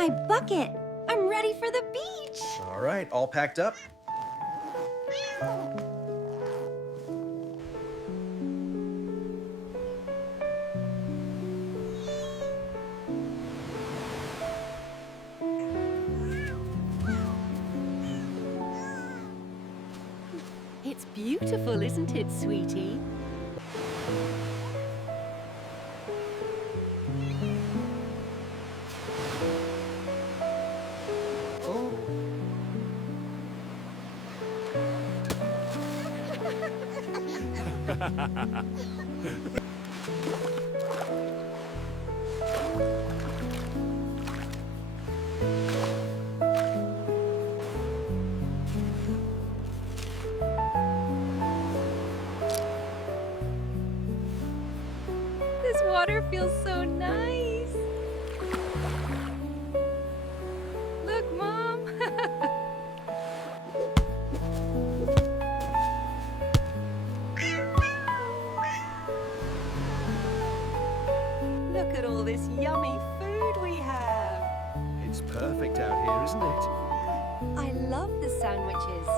my bucket. I'm ready for the beach. All right, all packed up? It's beautiful, isn't it, sweetie? Oh. This water feels so nice. Look, Mom. Look at all this yummy food we have. It's perfect out here, isn't it? I love the sandwiches.